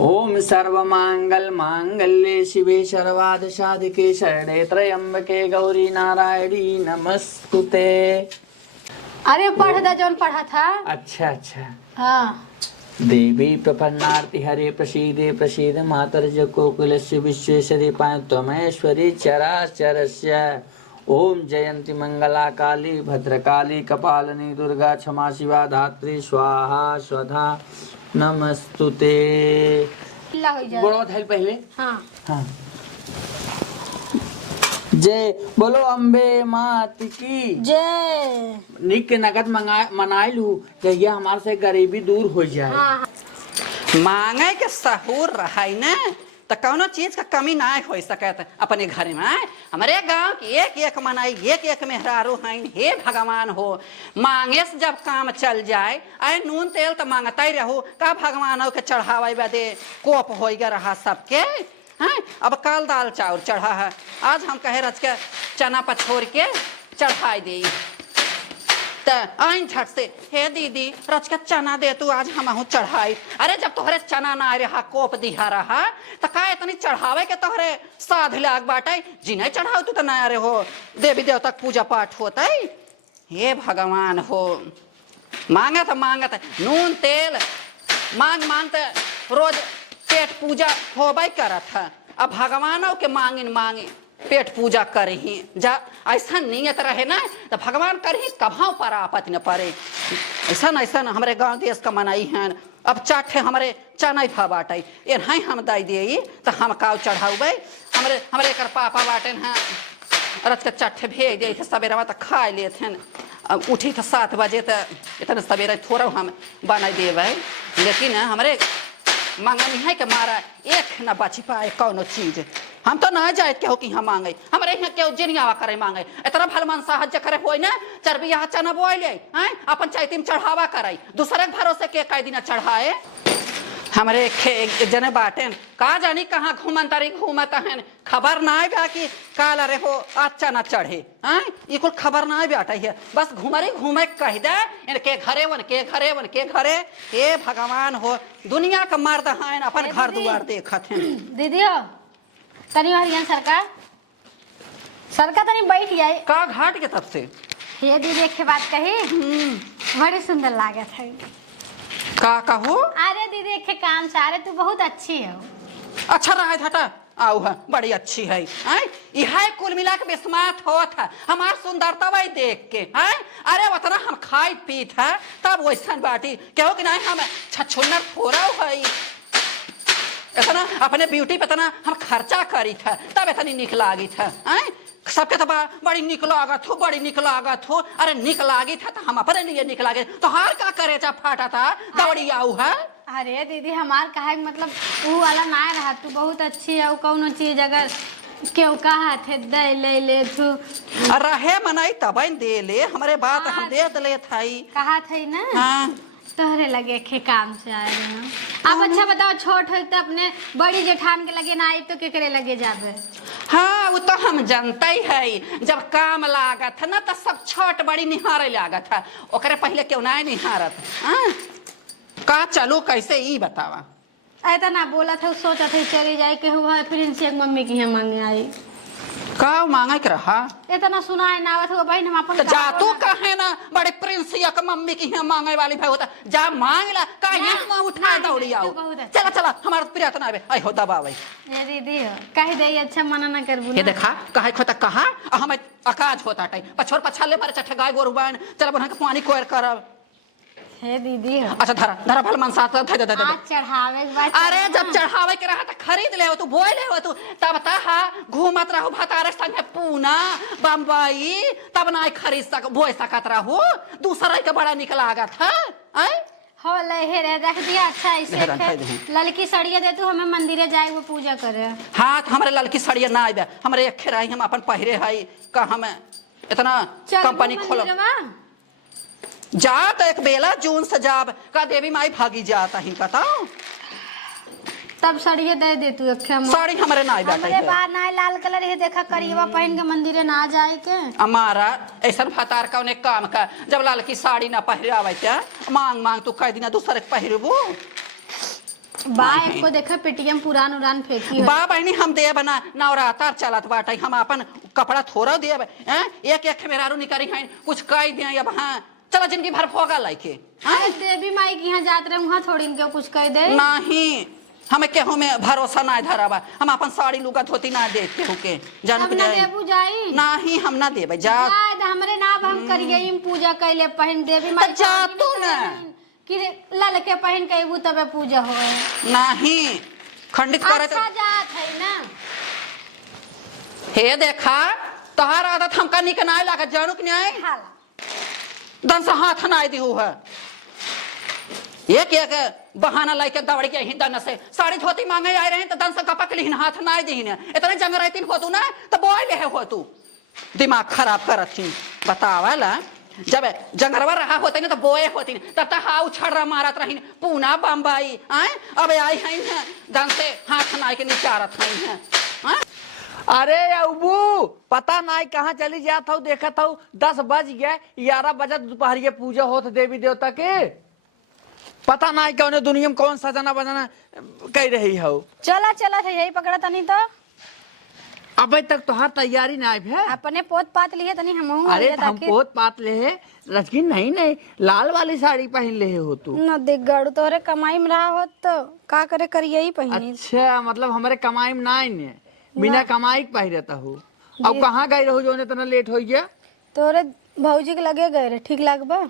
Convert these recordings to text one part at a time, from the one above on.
ओम सर्वमांगल मांगल्ये शिवे सर्वार्थ साधिके शरणे त्र्यंबके गौरी नारायणी नमस्तुते। अरे पढ़ दा जौन पढ़ा था। अच्छा अच्छा। हाँ। देवी प्रपन्नार्ति हरे प्रसीदे प्रसीद मातर्ज कोकुलस्य विश्वेश्वरी पायत्वमैश्वरी चराचरस्य। ओम जयंती मंगला काली भद्रकाली कपालिनी दुर्गा क्षमा शिवा धात्री स्वाहा स्वधा नमस्तुते। बोलो था पहले। हाँ। हाँ। जय बोलो अम्बे मात की जय। निक के नगद मनाए लू जहिया हमारे से गरीबी दूर हो जाए। हाँ। मांगे के सहूर रहाई न तो कौनो चीज का कमी ना हो सकत अपने घर में। हमारे गांव की एक एक मनाई एक एक मेहरारू हैं। हे भगवान हो मांगे से जब काम चल जाए आए नून तेल तो मांगता ही रहो का भगवान के चढ़ावे बदे कोप हो गया रहा सबके हैं। अब कल दाल चावल चढ़ा है आज हम कहे रच के चना पछोर के चढ़ाई दे आइन झट से हे दीदी रच के चना दे तू आज हम चढ़ाई। अरे जब तोहरे चना ना रहा कोप दिहा रहा तो का इतनी चढ़ावे के तोहरे साध लाग बाटे जी नहीं चढ़ाओ तू तो ना रे हो देवी देवता पूजा पाठ होता है। हे भगवान हो मांगत नून तेल मांग मांगते रोज पेट पूजा होबे करत है। अब भगवानों के मांगे पेट पूजा करही जा ऐसा नियत रहे ना तो भगवान करही कभाव पर आपत न पड़े। ऐसा ऐसा हमारे गांव देश का मनाई है। अब चाटे हमारे चना फा बाटे ये नहीं हम दाई दिए तो हम काव चढ़ाऊबे हमारे कर पापा बाटे हैं रच के चाटे भेज दिए थे सवेरा तो खा लेते हैं। अब उठी तो 7 बजे तो इतना सवेरे थोड़ा हम बना देवे लेकिन हमारे मांगनी है कि मारा एक न बच पाए कौनो चीज हम तो ना जाए के हो कि हम मांगे हमारे यहाँ के जिनियावा करे मांगे इतना भलमान साहज करे हो ना चरबिया चना बोले हैं अपन चाहती में चढ़ावा करे दूसरे के भरोसे के कई दिन चढ़ाए। हमारे जने बाटे का जानी कहाँ घूमत हैं खबर ना बा कि काल अरे हो आज चना चढ़े हैं ये कुल खबर ना बाटे है बस घूमे कह दे इनके घरे वन के घरे। हे भगवान हो दुनिया का मर्द हैं अपन घर दुआर देखत हैं। दीदी हो तनी हरियन सरकार तनी बैठ जाए का घाट के तब से। हे दीदी एक बात कही बड़ी सुंदर लागत है। का कहो। अरे दीदी एक काम से अरे तू बहुत अच्छी हो। अच्छा रहा था आओ है बड़ी अच्छी है यह कुल मिला के बेस्मात हो था हमार सुंदरता वही देख के हैं। अरे उतना हम खाई पीत है तब वैसा बाटी कहो कि नहीं हम छछुन्नर थोड़ा है इतना अपने ब्यूटी पे इतना हम खर्चा करी था तब इतनी निक लागी था सबके तो बड़ी निक लागत हो बड़ी निक लागत हो। अरे निक लागी था तो हम अपने लिए निक लागे तो हार का करे जा फाटा था दौड़ी आऊ है। अरे दीदी हमार कहे मतलब वो वाला ना रहा तू बहुत अच्छी है कौनो चीज अगर क्यों कहा थे दे ले तू रहे मनाई तब दे ले हमारे बात हम दे दले थाई कहा थे ना। हाँ तोहरे लगे खे काम से आए हैं। अब अच्छा बताओ छोट है तो अपने बड़ी जेठान के लगे ना आई तो केकरे लगे जाबे। हाँ वो तो हम जानते ही है जब काम लागत है ना तो सब छोट बड़ी निहारे लागत है ओकरे पहले क्यों ना निहारत का चलो कैसे ही बतावा। ऐसा ना बोला था सोचा था चली जाए के हुआ फिर इनसे मम्मी की यहाँ मांगे आई का मांगे के रहा इतना सुनाए ना आवत हो बहन हम अपन तो जा तू कहे ना बड़े प्रिंसिया का मम्मी की यहाँ मांगे वाली भाई होता जा मांग ला का यहाँ उठा दौड़ी आओ चला हमारा प्रिय ना आवे आई हो दबावे ये दीदी कह दे अच्छा मना ना कर ये देखा कहे खोता कहा हम अकाज होता टाइ पछोर पछाले पर चट्ठे गाय गोरु बाण चल बना के पानी कोयर करब। हे दीदी अच्छा धरा भल मन साथ दे चढ़ावे अरे जब चढ़ावे के रहा तो खरीद ले तू बोल ले तू तब तहा घूमत रहो भतारे संगे पूना बम्बई तब ना खरीद सक बोल सकत रहो दूसरा के बड़ा निक लागत है हो ले हे रे रख दिया। अच्छा ऐसे ललकी सड़िया दे तू हमें मंदिरे जाए वो पूजा करे। हाँ तो हमारे ललकी सड़िया ना आए हमारे एक खेराई हम अपन पहिरे है का हम इतना कंपनी खोल जा तो एक बेला जून से जाब का देवी माई भागी जाता ही बताओ तब साड़िए दे दे तू साड़ी हमारे ना हमारे बार ना लाल कलर है देखा करिएवा पहन के मंदिरे ना जाए के हमारा ऐसा फतार का उन्हें काम का जब लाल की साड़ी ना पहरावे क्या मांग तू कह दिन दूसरे के पहिरबू बाय को देखा पेटीएम पुरान उरान फेंकी है। बा बहनी हम दे बना नवरात्र चलत बाटे हम अपन कपड़ा थोड़ा देब हैं एक एक मेहरारू निकरी हैं कुछ कह दे अब हाँ चला जिंदगी भर फोगा लाइके अरे देवी माई के यहाँ जात रहे वहाँ थोड़ी इनके कुछ कह दे नहीं हमें केहू में भरोसा ना धराबा हम अपन साड़ी लुगा धोती ना दे केहू के जानू अब ना देबू जाई नहीं हम ना देबे जा हमरे नाम हम करिए इम पूजा कैले पहन देवी माई जा तू ना कि लाल के पहन के अबू तबे पूजा हो नहीं खंडित करे अच्छा जात है ना हे देखा तोहार आदत हमका निक ना लागा जानू कि नहीं दन से हाथ ना दी है एक एक बहाना लाइके दौड़ के ही दन से साड़ी धोती मांगे आए रहे तो दन से कपक लिहन हाथ ना दी ने इतने जंग रहती हो तू ना तो बोल ले हो तू दिमाग खराब करत थी बतावला जब जंगरवा रहा होते ना तो बोए होती तब तक हाउ छड़ मारत रही पूना बम्बई आए अब आई है दन से हाथ ना के निचारत है अरे अबू पता नहीं कहाँ चली जात हूँ देखत हूँ 10 बज गए 11 बजे दोपहर पूजा होत देवी देवता के पता नहीं कौन दुनिया में कौन सजाना बजाना कह रही हो। चला चला थे यही पकड़ा तनी तो अभी तक तो हर तैयारी ना आई है अपने पोत पात लिए तनी हम अरे हम पोत पात ले है रजकी नहीं लाल वाली साड़ी पहन ले हो तू न देख गाड़ू तोहरे कमाई में रहा हो तो का करे कर यही पहनी। अच्छा मतलब हमारे कमाई में ना ने बिना कमाई के पहन रहता हूँ अब कहाँ गई रहो जो इतना लेट हो गया तोरे भौजी के लगे गए रे ठीक लागबा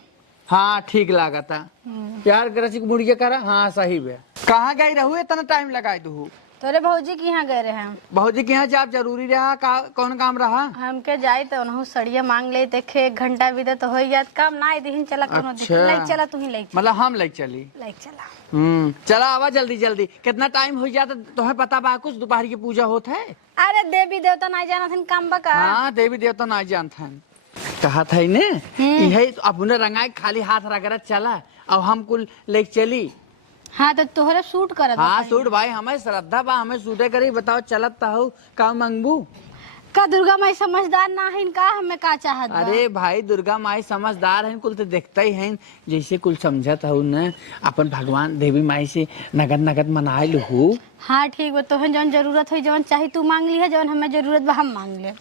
हाँ ठीक लगा था प्यार ग्रसिक मुड़िया करा हाँ सही है कहाँ गई रहू इतना टाइम लगाए तू तोरे भौजी के यहाँ गए रहे हम भौजी के यहाँ जाब जरूरी रहा कौन काम रहा हमके जाई तो उन्हों सड़िया मांग ले देखे 1 घंटा भी तो हो गया काम ना दिन चला कोनो अच्छा। ले चला तू ही ले मतलब हम ले चली चला चला आवा जल्दी जल्दी कितना टाइम हो जाता तुम्हें पता बा कुछ दोपहर की पूजा होता है अरे देवी देवता ना जाना थन काम बका हाँ देवी देवता ना जानता है कहा था ने यही अपने रंगाई खाली हाथ रगड़त चला अब हम कुल ले चली हाँ तो तोहरे सूट करत हाँ सूट भाई हमें श्रद्धा बा हमें सूटे करी बताओ चलत हो का मंगबू का दुर्गा माई समझदार ना है इनका हमें का चाहत बा? अरे भाई दुर्गा माई समझदार है कुल तो देखता ही है जैसे कुल समझत हो न अपन भगवान देवी माई से नगद नगद मनाए लू। हाँ ठीक बा तोहन जौन जरूरत है जौन चाहे तू मांग ली है जौन हमें जरूरत बा हम मांग ले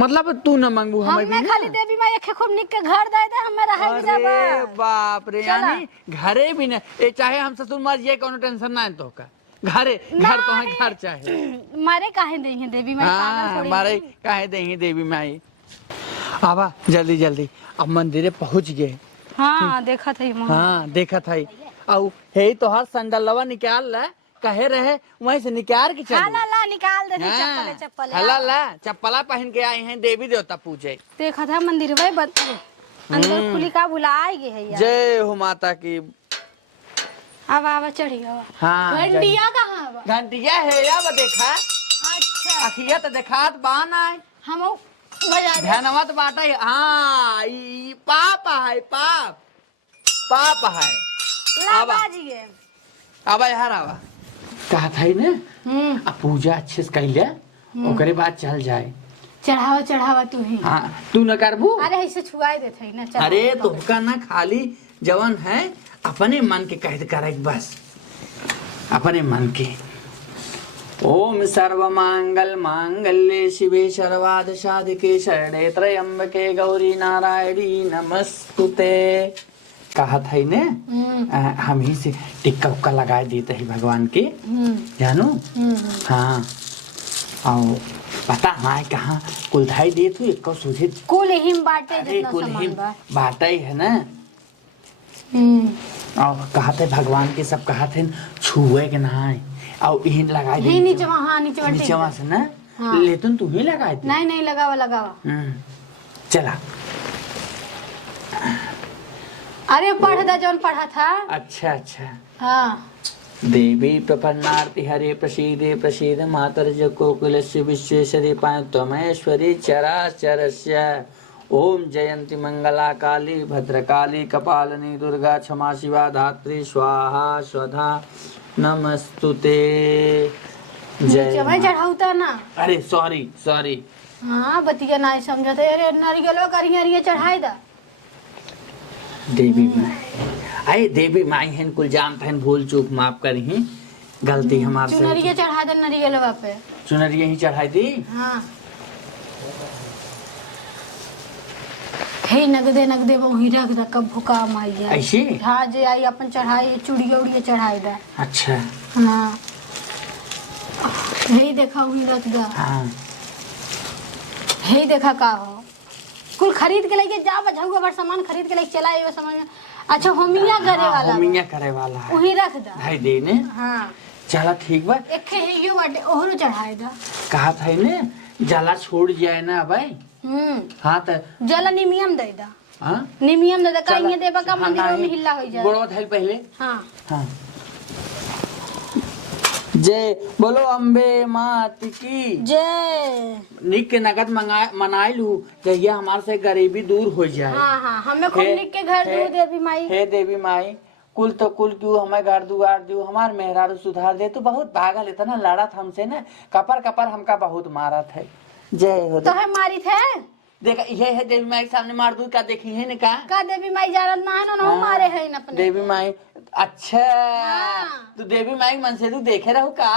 मतलब तू न मांगबू हमें भी खाली देवी माई के खूब निक के घर दे दे हमें रहे भी जाबा। अरे बाप रे यानी घरे भी न ए चाहे हम ससुर मर जाए कोनो टेंशन ना है तो का घरे घर तो है घर चाहे मारे काहे दे हैं देवी माई हाँ मारे काहे दे हैं देवी माई आवा जल्दी जल्दी अब मंदिरे पहुंच गए। हाँ देखा था हाँ देखा था और हे तो हर संडलवा निकाल ला कहे रहे वहीं से निकाल के चल ला निकाल दे चप्पल ला चप्पला पहन के आए हैं देवी देवता पूजे देखा था मंदिर भाई अंदर खुली का बुला गए है यार जय हो माता की अब आवा चढ़ी आवा हाँ घंटिया कहाँ बा घंटिया है या देखा अच्छा अखिया तो देखात बान आए हम बजा ध्यानवा तो बाटा हाँ पाप है पाप है ला बाजिए आवा यार आवा कहा था ने अब पूजा अच्छे से कर ले ओकरे बाद चल जाए चढ़ावा तू ही हाँ तू न करबू अरे ऐसे छुआई देते ना अरे तुमका ना खाली जवन है अपने मन के कह करे बस अपने मन के ओम सर्व मांगल मांगल्ये शिवे सर्वाद साधिके शरणे त्र्यंबके गौरी नारायणी नमस्तुते कहा था ने हम ही से टिक्का उक्का लगा देते हैं भगवान के जानो हाँ और पता हाँ कहाँ कुलधाई दे तू एक सूझे कुल हिम बाटे अरे जितना कुल सामान बा बाटा ही है ना और कहा थे भगवान के सब कहा थे छुए के नहाए और यही लगा दे नीचे हाँ नीचे नीचे से ना हाँ। लेकिन तू ही लगाए थे नहीं लगावा चला अरे पढ़ दा जौन पढ़ा था अच्छा हाँ देवी प्रपन्नार्ति हरे प्रसीदे प्रसीद मातर कोकुलस्य विश्वेश्वरी पायत्वमैश्वरी चराचरस्य ओम जयंती मंगला काली भद्रकाली कपालिनी दुर्गा क्षमा शिवा धात्री स्वाहा स्वधा नमस्तुते जय चढ़ाऊता ना अरे सॉरी हाँ बतिया ना समझते अरे नारियल करिए चढ़ाई दा देवी माई आए देवी माई हैं कुल जानते हैं भूल चूक माफ करी हैं गलती हमारे चुनरिया चढ़ा दे नरियलवा पे। चुनरिया ही चढ़ाई दी। हाँ हे नगदे नगदे वही रख दे, कब भूका माई जाए ऐसे? हाँ जे आई अपन चढ़ाई चूड़िया उड़िया चढ़ाई दे। अच्छा हाँ हे देखा वही रख दे। हाँ हे देखा का हो कुल खरीद के लेके जा बझाऊ बड़ सामान खरीद के लेके चला ये समझ में। अच्छा होमिया करे वाला होमिया करे वाला है। वही रख दे। भाई दे ने हाँ चला ठीक बा। एक हे यो बाटे ओहरो चढ़ाए दे। कहा था ने जला छोड़ जाए ना भाई। हाँ तो जला निमियम दे दा। हाँ निमियम दे दा कहीं देबा का हाँ, मंदिर में नहीं, हिल्ला हो जाए। गोड़वा धैल पहले। हाँ हाँ जय बोलो अम्बे मात की जय। निक के नगद मनाए लू जहिया हमारे से गरीबी दूर हो जाए। हाँ हाँ हमें खूब हे- निक के घर हे- दू देवी माई। हे देवी माई कुल तो कुल क्यों हमें घर दुआर दू हमार मेहरारू सुधार दे। तू बहुत भागल इतना लड़ा था हमसे ना कपर कपर हमका बहुत मारा था। जय हो तो है मारी थे देखा ये है देवी माई के सामने मार दूं का देखी है ना का देवी माई जानत ना है ना मारे है न अपने। देवी माई अच्छा हाँ। तू देवी माई मन से तू देखे रहू का।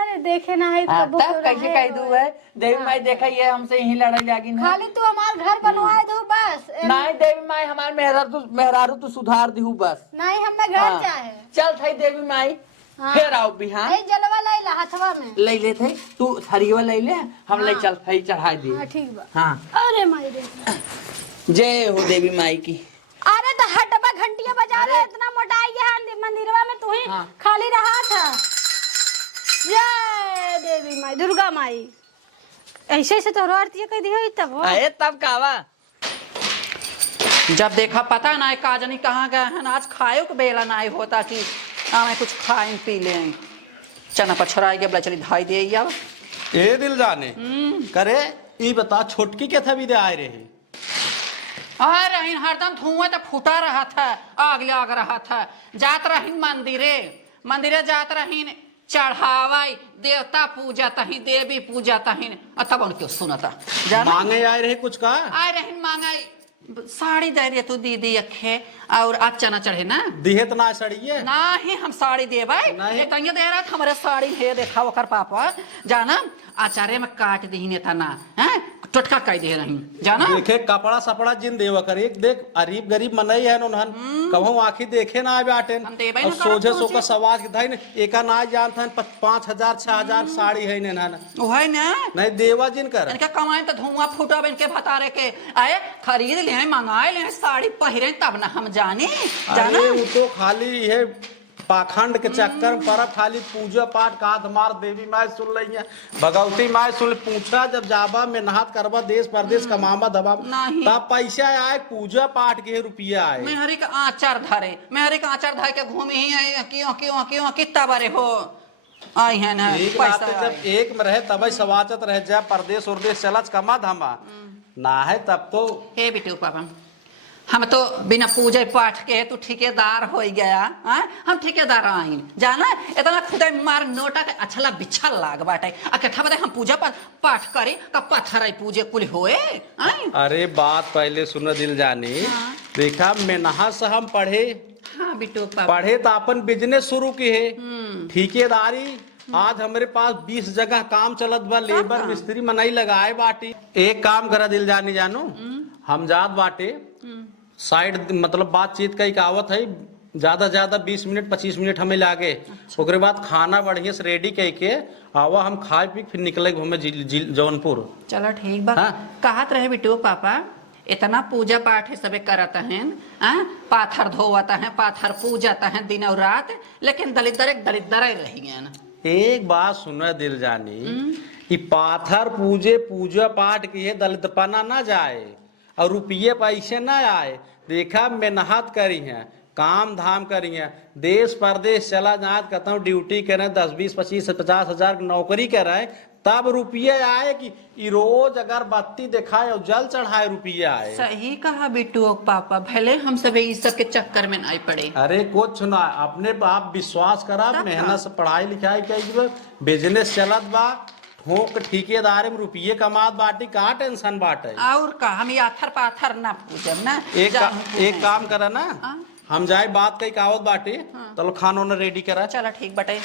अरे देखे ना है हाँ, कबो तब तो कैसे रहे कह दू है देवी माई देखा ये हमसे यही लड़ाई लागी ना। खाली तू हमार घर बनवाए दो बस। नहीं देवी माई हमार मेहरारू तू सुधार दी बस। नहीं हमें घर हाँ। चाहे। चल थई देवी माई हाँ। फिर आओ बिहान ए जलवा लाइला हथवा में ले ले थे तू थरिया ले ले हम ले हाँ। चल थई चढ़ाई दी। हाँ ठीक बा। हाँ अरे माई रे जय हो देवी माई की। अरे तो हटबा घंटिया बजा रहे इतना मोटाई है मंदिरवा में तू ही हाँ। खाली रहा था। जय देवी माई दुर्गा माई ऐसे ऐसे तो आरती कह दी हुई तब हो। अरे तब कावा जब देखा पता ना है काजनी कहाँ गए हैं आज खाए को बेला ना होता कि हमें कुछ खाएं पी लें चना पछराई के बला चली धाई दे अब। ए दिल जाने करे ई बता छोटकी के था भी दे आए रहे। आ रहीन हरदम धुआं तो फूटा रहा था आग लग रहा था जात रहीन मंदिरे जात रहीन चढ़ावाई देवता पूजा तही देवी पूजा तहीन तब उनके सुनता जाना मांगे आए रहे कुछ का आए रहीन मांगाई साड़ी दे रही तू दीदी अखे और आज चना चढ़े ना दिहे तो ना सड़िए नहीं हम साड़ी दे भाई नहीं। एक दे रहा था हमारे साड़ी है देखा ओकर पापा जाना आचार्य में काट दी ने तना हैं टटका कह दे रही जाना देखे कपड़ा सपड़ा जिन देवा कर एक देख अरीब गरीब मनई है नोनहन कहूं आखी देखे ना आवे आटेन हम देबे और ना सोझे करत सो का पहुंचे। सवाज के धाई ने एका ना जानत हन 5000 6000 साड़ी है ने ना वही ना नहीं देवा जिन कर इनका कमाई तो धुआं फूटा इनके भतारे के आए खरीद ले मंगाए ले साड़ी पहरे तब ना हम जाने जाना अरे वो तो खाली है पाखंड के चक्कर पर खाली पूजा पाठ का हमार देवी माय सुन रही है भगवती माय सुन पूछा जब जाबा में नहात करबा देश परदेश कमाबा दबा नहीं। तब पैसा आए पूजा पाठ के रुपया आए मैं हरी का आचार धरे मैं हरी का आचार धरे के घूमे ही आए क्यों कितना बारे हो आई है ना एक बात पैसा है, जब एक में रहे तब सवाचत रह जाए परदेश उर्देश चलच कमा धमा ना है तब तो हे बिटू पापा हम तो बिना पूजा पाठ के तू ठेकेदार हो गया हम ठेकेदार आइन जाना इतना खुदा मार नोटा के अच्छा बिछा लाग बाटे आ कथा बताए हम पूजा पाठ करे कब पत्थर पूजे कुल होए अरे बात पहले सुन दिल जानी देखा मेनहा से हम पढ़े हाँ बिटू पापा पढ़े तो अपन बिजनेस शुरू की है ठेकेदारी आज हमारे पास 20 जगह काम चलत बा लेबर मिस्त्री मनाई लगाए बाटी एक काम करा दिल जानी जानू हम जात बाटे साइड मतलब बातचीत का एक आवत है ज्यादा 20 मिनट 25 मिनट हमें लागे ओकरे बाद खाना बढ़िया से रेडी कह के आवा हम खाए पी फिर निकले घूमे जौनपुर चलो ठीक बा हाँ। कहत रहे बिटू पापा इतना पूजा पाठ है सबे करत हैं पाथर धोवत हैं पाथर पूजत हैं दिन और रात लेकिन दलिद्र रही हैं एक बात सुना दिल जानी कि पाथर पूजा पाठ की है दलितपना ना जाए और रुपये पैसे ना आए देखा मेहनत करी है काम धाम करी है देश परदेश चला जात कहता हूँ ड्यूटी करें 10 20 25 50 हजार नौकरी करें तब रुपये आए कि रोज अगर बत्ती दिखाए और जल चढ़ाए रुपये आए सही कहा बिट्टू पापा भले हम सब इस सब के चक्कर में नहीं पड़े अरे कुछ ना अपने आप विश्वास करा मेहनत से पढ़ाई लिखाई कई बिजनेस चलत बा ठोक ठेकेदार में रुपये कमात बाटी का टेंशन बाटे और का हम याथर पाथर ना पूजब ना एक काम करा ना हम जाए बात कई कावत बाटी चलो खाना रेडी करा चलो ठीक बटे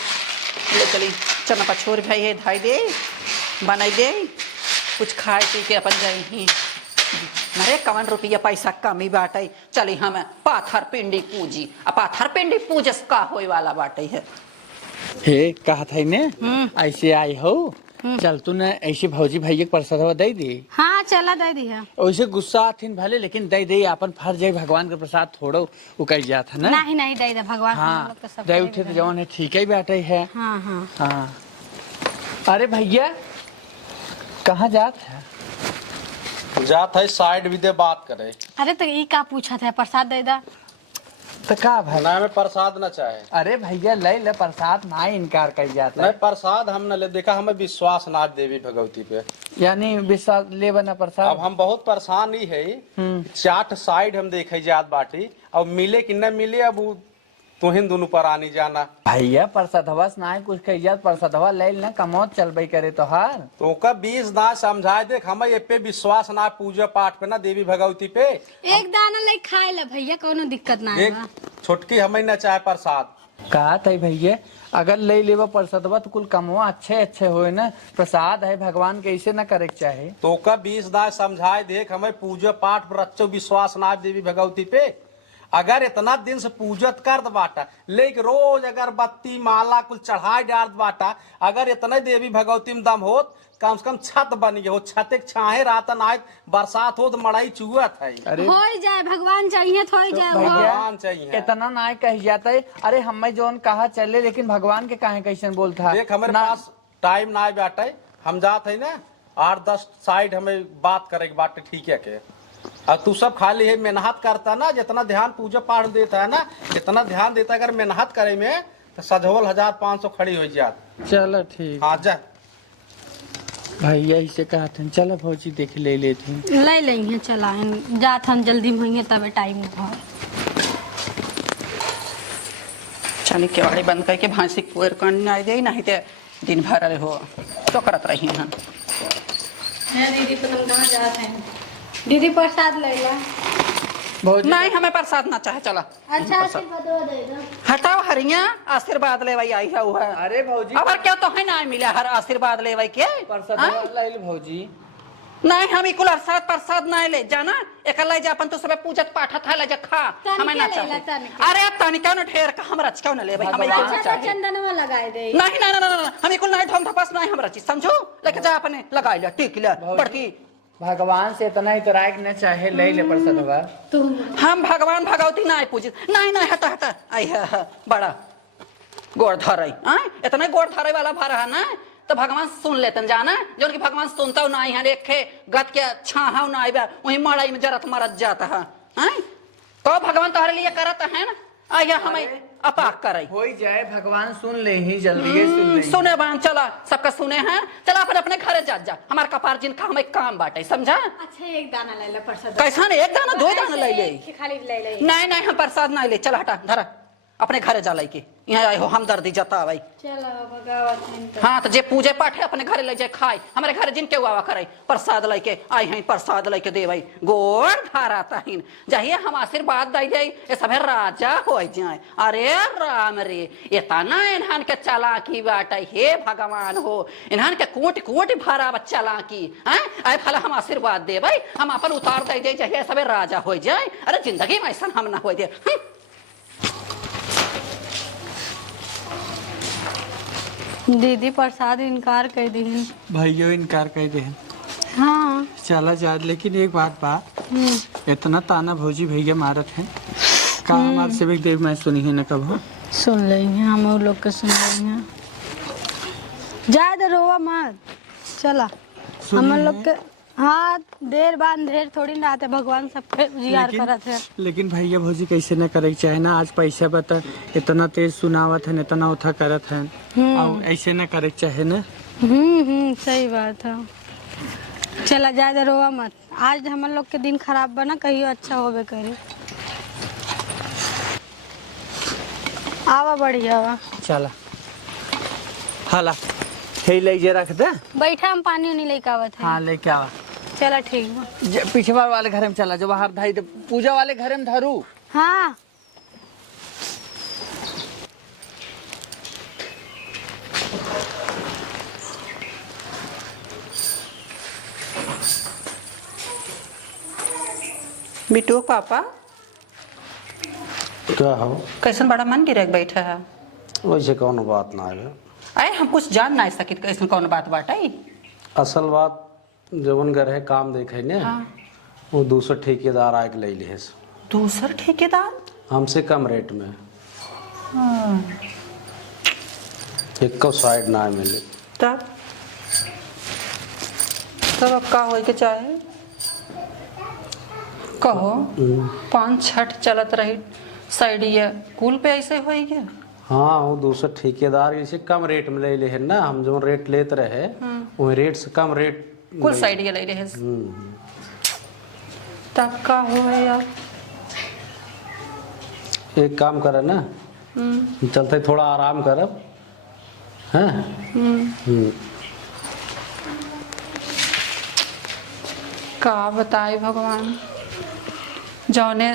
ले चली चना पछोर भाई है धाई दे बनाई दे कुछ खाए पी के अपन जाई ही मरे 51 रुपया पैसा कमी बाटे चली हम पाथर पिंडी पूजी अब पाथर पिंडी पूजस का होए वाला बाटे है हे कहा था ने ऐसे आई हो चल तू ने ऐसे भौजी भैया के प्रसाद दे दी। हाँ चला दे दी है। वैसे गुस्सा आथिन भले लेकिन दे दे अपन फर्ज है भगवान के प्रसाद थोड़ो वो कह जाता ना। नहीं नहीं दे दे भगवान हाँ दे उठे तो जवान है ठीक ही बैठे है। हाँ हाँ हाँ अरे भैया कहाँ जात है? जात है साइड भी दे बात करे। अरे तो ये का पूछा था प्रसाद दे दा तो का भाई ना में प्रसाद न चाहे। अरे भैया ले प्रसाद ना इनकार कर जाता नहीं प्रसाद हम न ले देखा हमें विश्वास ना देवी भगवती पे यानी विश्वास ले बना प्रसाद। अब हम बहुत परेशान ही है चाट साइड हम देखे जात बाटी अब मिले कि न मिले अब तुहिन दोनों पर आनी जाना। भैया प्रसादवा से ना कुछ कह जात प्रसादवा ले ना कमौत चलबई करे तो हार तो का 20 ना समझाए देख हमें ये पे विश्वास ना पूजा पाठ पे ना देवी भगवती पे एक दाना ले खाए ले भैया कोनो दिक्कत ना एक छोटकी हमें न चाहे प्रसाद कहा था भैया अगर ले लेवा प्रसादवा तो कुल कमवा अच्छे होए ना प्रसाद है भगवान के ऐसे ना करे के चाहे। तो का 20 ना समझाए देख हमें पूजा पाठ पर अच्छो विश्वास ना देवी भगवती पे अगर इतना दिन से पूजत कर बाटा लेकिन रोज अगर बत्ती माला कुल चढ़ाई डाल बाटा अगर इतने देवी भगवती में दम होत कम से कम छत बन गए हो छत एक छाहे रात ना बरसात हो तो मड़ाई चुहत है। अरे हो जाए भगवान चाहिए तो हो जाए भगवान चाहिए इतना ना कह जाता है। अरे हमें जोन कहा चले लेकिन भगवान के काहे कैसे बोलता देख हमारे पास टाइम ना बाटे हम जात है ना 8-10 साइड हमें बात करे के बाटे ठीक है के और तू सब खाली है मेहनत करता ना जितना ध्यान पूजा पाठ देता है ना जितना ध्यान देता अगर मेहनत करे में तो सजोल 1500 खड़ी हो जात। चलो ठीक हाँ जा भैया इसे कहा था चलो भौजी देख ले लेती ले लेंगे चला जात हम जल्दी में तब टाइम हो चली केवाड़ी बंद करके भांसी पुअर करने आई दे नहीं ते दिन भर अरे हो तो करत रही हैं। दीदी तो तुम कहाँ जाते हैं दीदी प्रसाद ले ला भौजी नहीं हमें प्रसाद ना चाहे चला अच्छा आशीर्वाद दे दो हटाओ हरिया आशीर्वाद ले भाई आई है वो है अरे भौजी अब क्या तो है ना मिला हर आशीर्वाद ले भाई के प्रसाद ले भौजी नहीं हम इकुल अरसाद प्रसाद नहीं ले जाना एक ले जा अपन तो सब पूजत पाठ था ले जा खा हमें ना चाहे। अरे अब तनिका न ढेर का हम रच क्यों न ले भाई हमें इकुल ना चाहे चंदनवा लगाए दे नहीं ना ना ना हम इकुल नहीं ढोम थपास नहीं हम रची समझो लेके जा अपने लगा ले टिक ले बड़की भगवान से इतना ही तो राय न चाहे ले ले प्रसादवा हम भगवान भगवती नहीं पूजित नहीं नहीं हटा हटा आई है बड़ा गोड़ धरई इतना गोड़ धरे वाला भर है ना तो भगवान सुन लेते जाना जो कि भगवान सुनता नहीं है रेखे गत के छाहा नहीं वही मड़ाई में जरत मरत जाता है तो भगवान तुम्हारे लिए करत है ना आया हमें अपाक करे हो जाए भगवान सुन ले ही जल्दी सुन ले सुने बान चला सबका सुने हैं चला अपन अपने घरे जा हमारे कपार जिनका हमें काम बाटे समझा। अच्छा एक दाना ले ले प्रसाद कैसा नहीं एक दाना 2 दाना ले ले खाली ले ले नहीं नहीं हम प्रसाद नहीं ले चला हटा धरा अपने घरे जा लेके यहाँ आए हो हमदर्दी जता भाई चलो भगवत हाँ तो जे पूजे पाठ है अपने घरे ले जाए खाए हमारे घर जिनके हुआ करे प्रसाद लेके आई हैं प्रसाद लेके दे भाई गोड़ धारा तहीन जाइए हम आशीर्वाद दे जाए ये सब राजा हो जाए। अरे राम रे इतना इन्हान के चालाकी बाटे हे भगवान हो इन्हान के कोट कोट भरा चालाकी आए फला हम आशीर्वाद दे भाई हम अपन उतार दे जाए चाहिए सब राजा हो जाए। अरे जिंदगी में ऐसा हम ना हो दे दीदी प्रसाद इनकार कर दी भैया इनकार कर दे हाँ चला जा लेकिन एक बात बा इतना ताना भौजी भैया मारत है का हमारे से भी देव मैं सुनी है न कब सुन लेंगे हम लोग के सुन लेंगे ज्यादा रोवा मत चला हम लोग के हाँ देर बाद ढेर थोड़ी ना आते भगवान सबके जियार करत है लेकिन भैया भौजी कैसे न करे चाहे ना आज पैसा बता इतना तेज सुनावत है इतना उठा करत है और ऐसे न करे चाहे ना। सही बात है चला ज्यादा रोवा मत आज हम लोग के दिन खराब बना कहीं अच्छा होबे करे आवा बढ़िया आवा चला हाला हे ले जे रख दे बैठा हम पानी उनी लेके आवत है हाँ लेके आवा चला ठीक बा पीछे वाले घर में चला जो बाहर धाई पूजा वाले घर में धरू हाँ बिटू पापा क्या हो कैसन बड़ा मन गिरे बैठा है। वैसे कौन बात ना है। अरे हम कुछ जान नहीं सकित कैसन कौन बात बाटे। असल बात जवन घर है काम देखे ने हाँ। वो दूसरा ठेकेदार आके ले ले दूसर ठेकेदार हमसे कम रेट में। एक को साइड ना मिले तब अब का होए के चाहे कहो 5-6 चलत रही साइड ये कुल पे ऐसे होई गया। हाँ वो दूसरा ठेकेदार इसे कम रेट में ले ले है ना। हम जो रेट लेते रहे वो रेट से कम रेट कुल साइड ये ले रहे तब का होए यार। एक काम करे ना चलते थोड़ा आराम करब हैं। का बताए भगवान जौने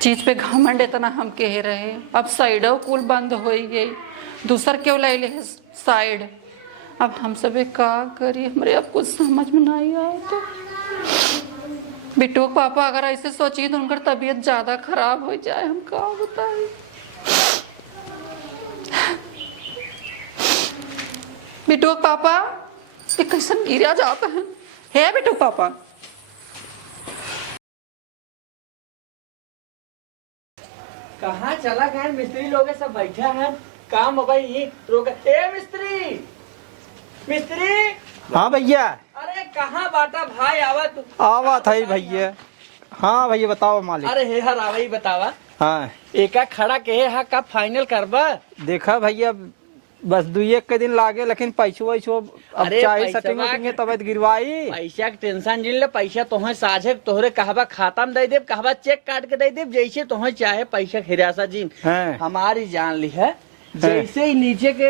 चीज पे घमंड इतना हम कह रहे अब साइडो कुल बंद हो गई दूसर क्यों ले ले साइड। अब हम सब का करी हमरे अब कुछ समझ में नहीं आया। तो बिट्टू पापा अगर ऐसे सोचिए तो उनका तबीयत ज्यादा खराब हो जाए हम का बताए। बिट्टू पापा ये कैसन गिरा जाता है बिट्टू पापा। कहाँ चला गया मिस्त्री लोग सब बैठा है काम हो गई ये रोका। ए मिस्त्री हाँ भैया। अरे कहाँ बाटा भाई आवा तू। आवा था ही भैया। हाँ भैया बताओ मालिक। अरे हे हर आवा ही बतावा। हाँ एका खड़ा के हा का फाइनल करबा। देखा भैया बस 2-1 के दिन लागे लेकिन पैसो अब अरे चाहे सेटिंग वेटिंग तबियत गिरवाई। पैसा के टेंशन जिन ले पैसा तोहे साझे तोहरे कहबा खाता में दे देब कहबा चेक काट के दे देब जैसे तोहे चाहे पैसा खिरासा जिन हाँ। हमारी जान ली है जैसे ही नीचे के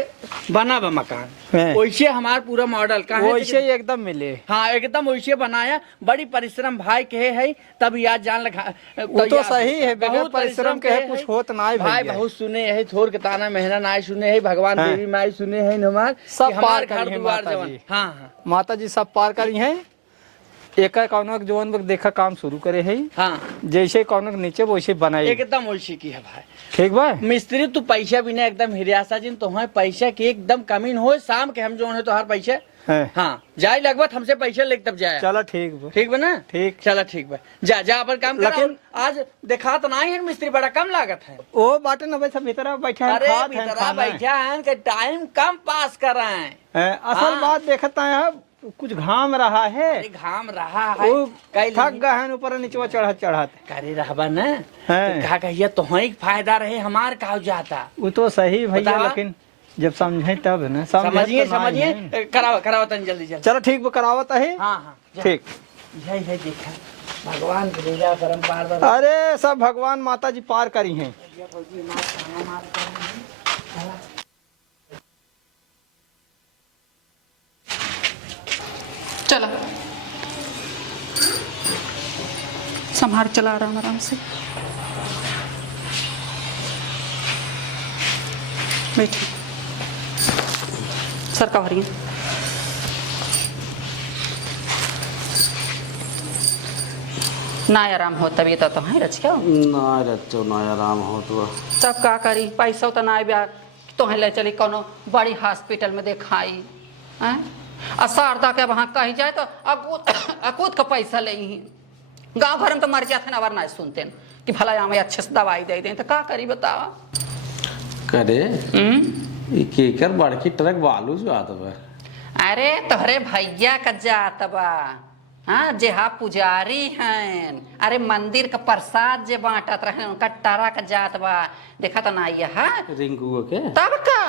बना बा मकान हाँ। वैसे हमार पूरा मॉडल का है वैसे ही एकदम मिले। हाँ एकदम वैसे बनाया बड़ी परिश्रम भाई के है तब याद जान लगा। वो तो सही है बगैर परिश्रम के है कुछ होत ना भाई भैया। बहुत सुने है थोर के ताना मेहना नाई सुने है भगवान हाँ। देवी माई सुने है हमार सब कि हमार पार घर करी है द्वार माता जवन। जी। हाँ हाँ माता जी सब पार करी हैं। एक कौन जवन देखा काम शुरू करे है हाँ जैसे कौन नीचे वैसे बनाई एकदम वैसे की है भाई। ठीक बा। मिस्त्री तू पैसा बिना एकदम हिरियासा जिन तो है पैसा की एकदम कमी न हो शाम के हम जो है तो हर पैसा हाँ। हाँ जाए लगभग हमसे पैसा ले तब जाए। चलो ठीक बा। ठीक बा ना ठीक। चलो ठीक बा जा जा अपन काम कर। लेकिन- आज देखा तो नहीं है मिस्त्री बड़ा कम लागत है। ओ बाटे न भाई सब भीतर बैठे हैं अरे खात हैं भीतरा खाना। बैठा है कि टाइम कम पास कर रहे हैं। असल हाँ। बात देखता है कुछ घाम रहा है। अरे घाम रहा है वो कई थक गए हैं ऊपर नीचे चढ़त करे रहबा न हैं। तो का कहिए तो फायदा रहे हमार का जाता। वो तो सही भैया बतावा। लेकिन जब समझे तब है ना समझिए तो ना ही है। समझिए कराओ कराओ तन जल्दी जल्दी। चलो ठीक बा करावत है। हाँ हाँ जा। ठीक। यही है देखा भगवान के लीला परम्पार। अरे सब भगवान माता जी पार करी हैं। चला संभार चला आराम से बैठिए सर का भरिए। ना आराम हो तबीयत तो है रच क्या ना रचो ना आराम हो तो तब का करी पैसा तो ना ब्या तो ले चली कोनो बड़ी हॉस्पिटल में दिखाई हैं आ शारदा के वहाँ कही जाए तो अकूत का पैसा ले ही गाँव भर में तो मर जाते ना ना सुनते न कि भला हमें अच्छे से दवाई दे दें तो का करी बतावा। करे ये केकर बड़की ट्रक बालू जो आता है। अरे तोहरे भैया का जात बा हाँ जे हा पुजारी हैं। अरे मंदिर का प्रसाद जे बांटत रहे उनका टारा का जात बा देखा तो ना है रिंकू के तब का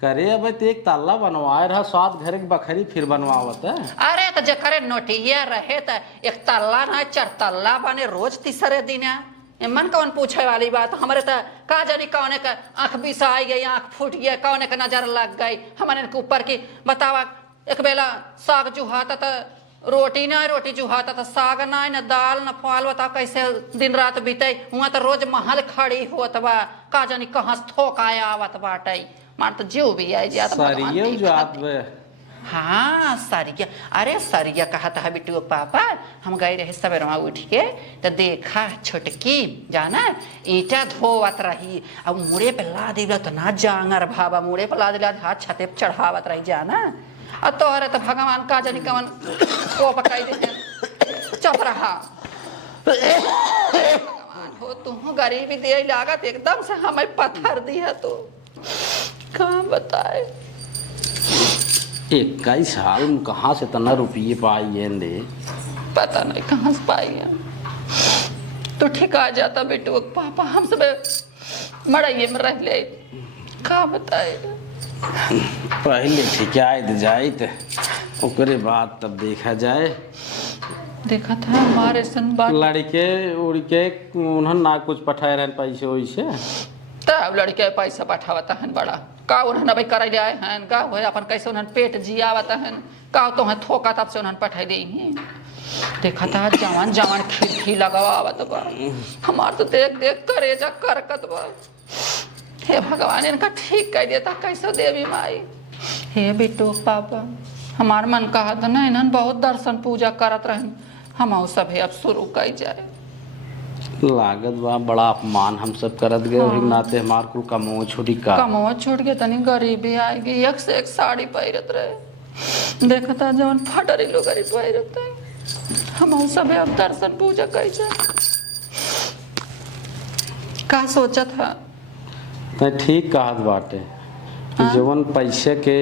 करे अब तो एक ताला बनवाए रहा 7 घर के बखरी फिर बनवावत है। अरे तो जकरे नोटिया रहे तो 1 तल्ला ना 4 तल्ला बने रोज तीसरे दिन मन कौन पूछे वाली बात। हमारे तो का जानी कौन का आंख बिसाई गई आंख फूट गया कौन का नजर लग गई हमारे के ऊपर की बतावा। एक बेला साग जुहाता था रोटी ना रोटी जुहाता था साग ना न दाल न फल बताओ कैसे दिन रात बीते वहाँ तो रोज महल खड़ी होत बा का जानी कहाँ थोक आया आवत बाटे मार तो जीव भी आई जात सरिये जात बे हाँ सरिया, अरे सरिया कहा था बिट्टू पापा, हम गए रहे सवेरवा उठ के तो देखा छोटकी जाना ईटा धोवत रही, अब मुड़े पे ला दिला तो ना जांगर भावा, मुड़े पे ला दिला हाथ छते पे चढ़ावत रही जाना। और तोहरे तो भगवान का जानी कवन को पकाई दे चुप रहा। भगवान हो तू गरीबी दे लागत एकदम से हमें पत्थर दी है तो कहाँ बताए। 21 साल में कहाँ से इतना रुपये पाई है दे, पता नहीं कहाँ से पाई है। तो ठीक आ जाता बेटू पापा, हम सब मड़ाइए में रह ले, कहाँ बताए। पहले शिकायत जाए तो ओकरे बाद तब देखा जाए। देखा था हमारे सन बात लड़के उड़के उन्होंने ना कुछ पठाए रहन पैसे वैसे, तब लड़के पैसा पठावता है बड़ा का उन्होंने भाई कर आए हैं का हो अपन कैसे उन्होंने पेट जियावता है का तो है थोका तब से उन्होंने पठाई दी हैं। देखा था जवान जवान खिड़की लगावत बा, हमार तो देख देख करेजा करकत बा। हे भगवान इनका ठीक कर देता कैसे देवी माई। हे बेटो पापा हमार मन कहा था ना इन्हन बहुत दर्शन पूजा करत रहन, हम सब अब शुरू कर जाए। लागत बा बड़ा अपमान हम सब करत गए। हाँ। नाते हमार को कमो छोटी का कमो छूट के तनी गरीबी आएगी, एक से एक साड़ी पहिरत रहे, देखता जवन फटरी लोग गरीब पहिरत है, हम सब अब दर्शन पूजा कर जाए। का सोचा था नहीं ठीक कहत बाटे कि जवन पैसे के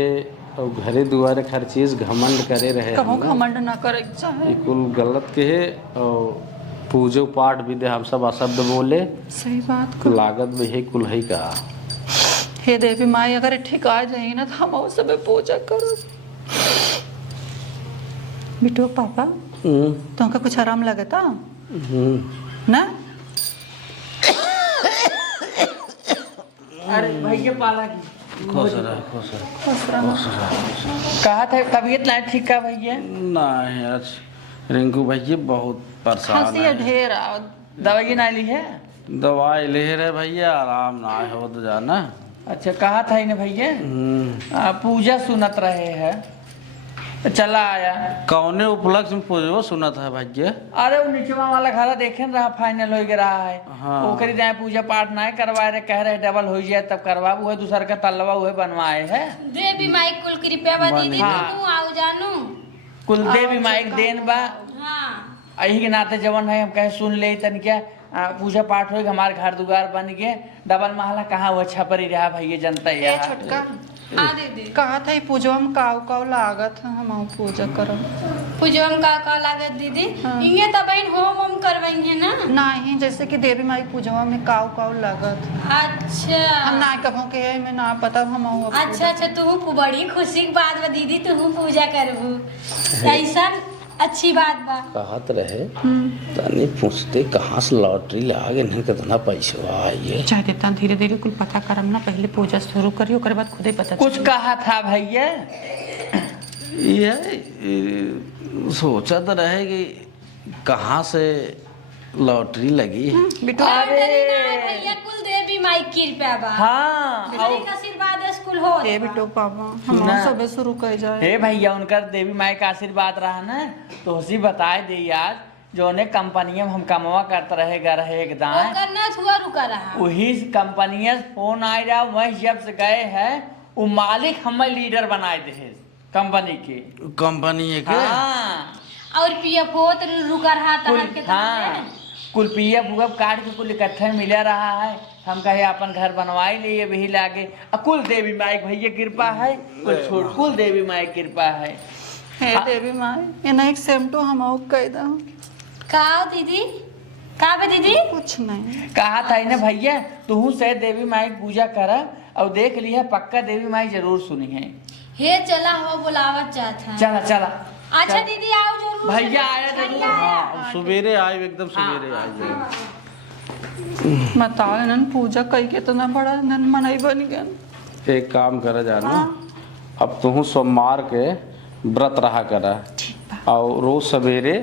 और घरे दुआरे हर चीज घमंड करे रहे, कहूँ घमंड ना करे चाहे कुल गलत के है। और पूजो पाठ भी दे हम सब अशब्द बोले, सही बात को लागत भी है कुल है का। हे देवी माई अगर ठीक आ जाए ना तो हम सब पूजा करो। बिटू पापा तुमका कुछ आराम लगता ना? अरे भैया पाला की खुश रह। कहा था तबीयत ना ठीक का भैया? नहीं यार रिंकू भैया बहुत परेशान खांसी है। ढेर दवाई ना ली है? दवाई ले रहे भैया, आराम ना हो तो जाना। अच्छा कहा था इन्हें भैया पूजा सुनत रहे है तो चला आया। कौने उपलक्ष्य में पूजो सुना था भैया? अरे वो नीचवा वाला घर देखे रहा फाइनल हो गया रहा है। हाँ। ओकरी जाए पूजा पाठ ना करवाए रहे, कह रहे डबल हो जाए तब करवा, वो दूसर का तलवा हुए बनवाए है। देवी माई कुल कृपया बा दीदी, हाँ। तू आओ जानू। कुल देवी माइक देन बा, हाँ यही के नाते जवन है हम कहे सुन ले तन क्या पूजा पाठ हो हमारे घर दुआर बन के डबल महला कहाँ वो छपरी रहा भैया जनता ये यार। छोटका हाँ दीदी कहा था पूजवा में काव काव लागत है, हम पूजा करब। पूजवा में का लागत दीदी? हाँ। इहे तो बहन होम होम करवाई है ना? नहीं जैसे कि देवी माई पूजवा में काव काव लागत। अच्छा हम ना कहूँ के मैं ना पता हम अच्छा अच्छा तू बड़ी खुशी की बात बा दीदी, तू पूजा करबू ऐसा अच्छी बात बा। कहत रहे तनी पूछते कहाँ से लॉटरी लागे नहीं कितना पैसा आइए। चाहे देता धीरे धीरे कुल पता करम ना, पहले पूजा शुरू करियो ओकर बाद खुदे पता कुछ कहा था भैया? ये सोचा तो रहे कि कहाँ से लॉटरी लगी है। बिटू भैया कुल देवी माई की कृपा बा। हाँ तेरे का आशीर्वाद स्कूल हो। ए बिटू पापा हम सुना। सबे शुरू कर जाए। हे भैया उनका देवी माई का आशीर्वाद रहा ना तो उसी बताए दे यार, जो ने कंपनी में हम कमवा करते रहेगा रहे एकदम करना छुआ रुका रहा। वही कंपनी फोन आए रहा, वही जब से गए हैं वो मालिक हमें लीडर बनाए दे कंपनी के। कंपनी है क्या? हाँ और पीएफओ तो रुका रहा था कुल के हाँ कुल पीएफ उएफ काट के कुल इकट्ठे मिला रहा है। हम कहे अपन घर बनवाई लिए वही लागे। कुल देवी माई भैया कृपा है, कुल छोट कुल देवी माई कृपा है। हे देवी माई ये नहीं सेम टू हम कह दा का दीदी? का बे दीदी? कुछ नहीं कहा था इन्हें भैया तू से देवी माई पूजा कर और देख लिया पक्का देवी माई जरूर सुनी है। हे चला हो बुलावत चाहता है। चला चला अच्छा दीदी आओ जरूर। भैया आया जरूर। हाँ सवेरे आए एकदम सवेरे आए। बताओ इन्हन पूजा कई के इतना बड़ा इन्हन मनाई बन गया। एक काम करा जाना अब तू सोमवार के व्रत रहा करा और रोज सवेरे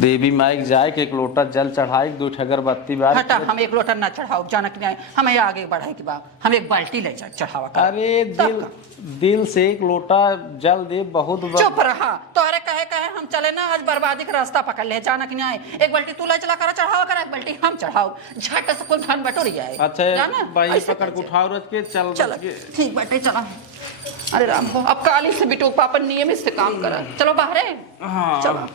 देवी माई के जाए के एक लोटा जल चढ़ाए 2 अगरबत्ती बार हटा हम एक लोटा ना चढ़ाओ जानक नहीं आए हमें आगे बढ़ाए की बात हम एक बाल्टी ले जाए चढ़ावा कर। अरे दिल से एक लोटा जल दे बहुत चुप रहा तो अरे कहे कहे हम चले ना आज बर्बादी का रास्ता पकड़ ले जानक नहीं आए एक बाल्टी तू ले चला कर चढ़ावा कर एक बाल्टी हम चढ़ाओ झट से कुल धन बटोर जाए। अच्छा भाई पकड़ के उठाओ रच के चल ठीक बाटे चला। अरे राम हो अब काली से बिटू पापन नियमित से काम करा चलो बाहर हाँ चलो।